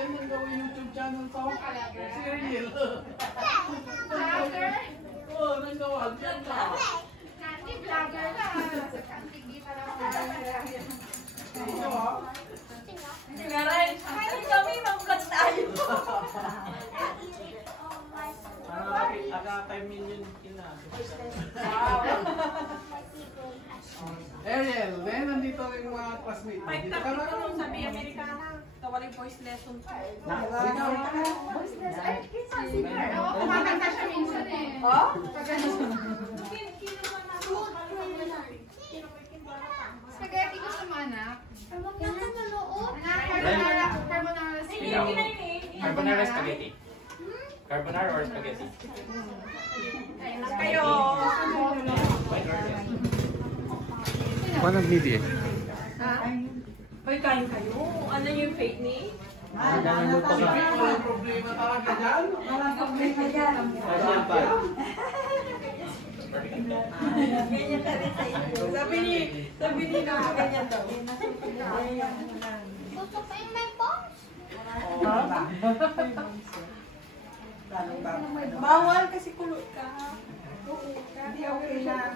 yan ang gawin YouTube channel to. Si Ariel. Vlogger? Oo, nagawa dyan ka. Nanti vlogger ka. Cantik di pa naman. Ngayon, kahit kami mag-vlog tayo. Aka 5 million ina. Ariel, then nandito yung mga classmates. Dito ka na lang. Sabi Amerikana, kawaling voice lesson. Voice lesson? Ay, singer. Oo, kumakanta siya minsan eh. Oh? Spaghetti ko sa manak. Yan ang naloob. Carbonara spaghetti. Carbonara spaghetti. Carbonara or spaghetti? Kayo. Paano nag-media? Ha? Hoy, kain kayo. Ano yung fake ni? Walang problema talaga dyan. Walang problema dyan. Ganyan ka rin sa inyo. Sabi ni Nako ganyan daw. Gusto pa yung may boss. Bawal kasi kulot ka. Hindi okay lang.